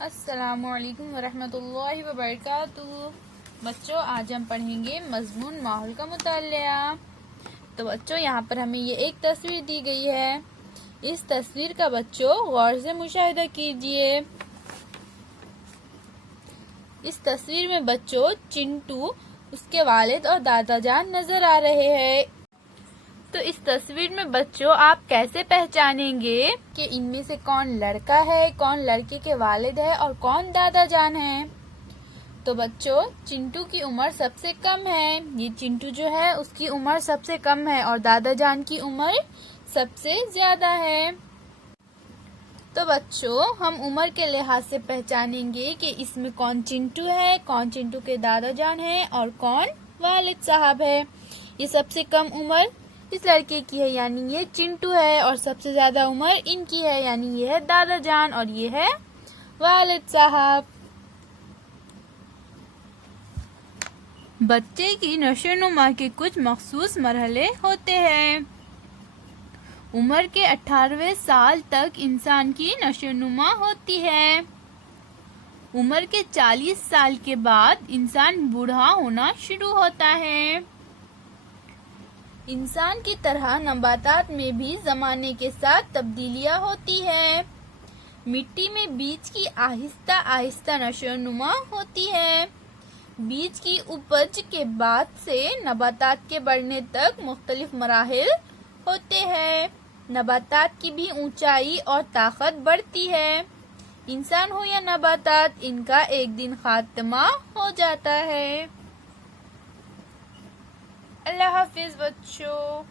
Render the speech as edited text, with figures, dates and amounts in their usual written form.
السلام علیکم ورحمۃ اللہ وبرکاتہ۔ بچوں، آج ہم پڑھیں گے مضمون ماحول کا مطالعہ۔ تو بچوں، یہاں پر ہمیں یہ ایک تصویر دی گئی ہے۔ اس تصویر کا بچوں غور سے مشاہدہ کیجئے۔ اس تصویر میں بچوں چنٹو، اس کے والد اور دادا جان نظر آ رہے ہیں۔ تو اس تصویر میں بچوں آپ کیسے پہچانیں گے کہ ان میں سے کون لڑکا ہے، کون لڑکے کے والد ہے اور کون دادا جان ہے؟ تو بچوں، چنٹو کی عمر سب سے کم ہے۔ یہ چنٹو جو ہے اس کی عمر سب سے کم ہے اور دادا جان کی عمر سب سے زیادہ ہے۔ تو بچوں، ہم عمر کے لحاظ سے پہچانیں گے کہ اس میں کون چنٹو ہے، کون چنٹو کے دادا جان ہے اور کون والد صاحب ہے۔ یہ سب سے کم عمر اس لڑکے کی ہے، یعنی یہ چنٹو ہے، اور سب سے زیادہ عمر ان کی ہے، یعنی یہ ہے دادا جان اور یہ ہے والد صاحب۔ بچے کی نشو و نما کے کچھ مخصوص مرحلے ہوتے ہیں۔ عمر کے 18ویں سال تک انسان کی نشو و نما ہوتی ہے۔ عمر کے 40 سال کے بعد انسان بوڑھا ہونا شروع ہوتا ہے۔ انسان کی طرح نباتات میں بھی زمانے کے ساتھ تبدیلیاں ہوتی ہیں۔ مٹی میں بیج کی آہستہ آہستہ نشو و نما ہوتی ہے۔ بیج کی اپج کے بعد سے نباتات کے بڑھنے تک مختلف مراحل ہوتے ہیں۔ نباتات کی بھی اونچائی اور طاقت بڑھتی ہے۔ انسان ہو یا نباتات، ان کا ایک دن خاتمہ ہو جاتا ہے۔ اللہ حافظ بچوں۔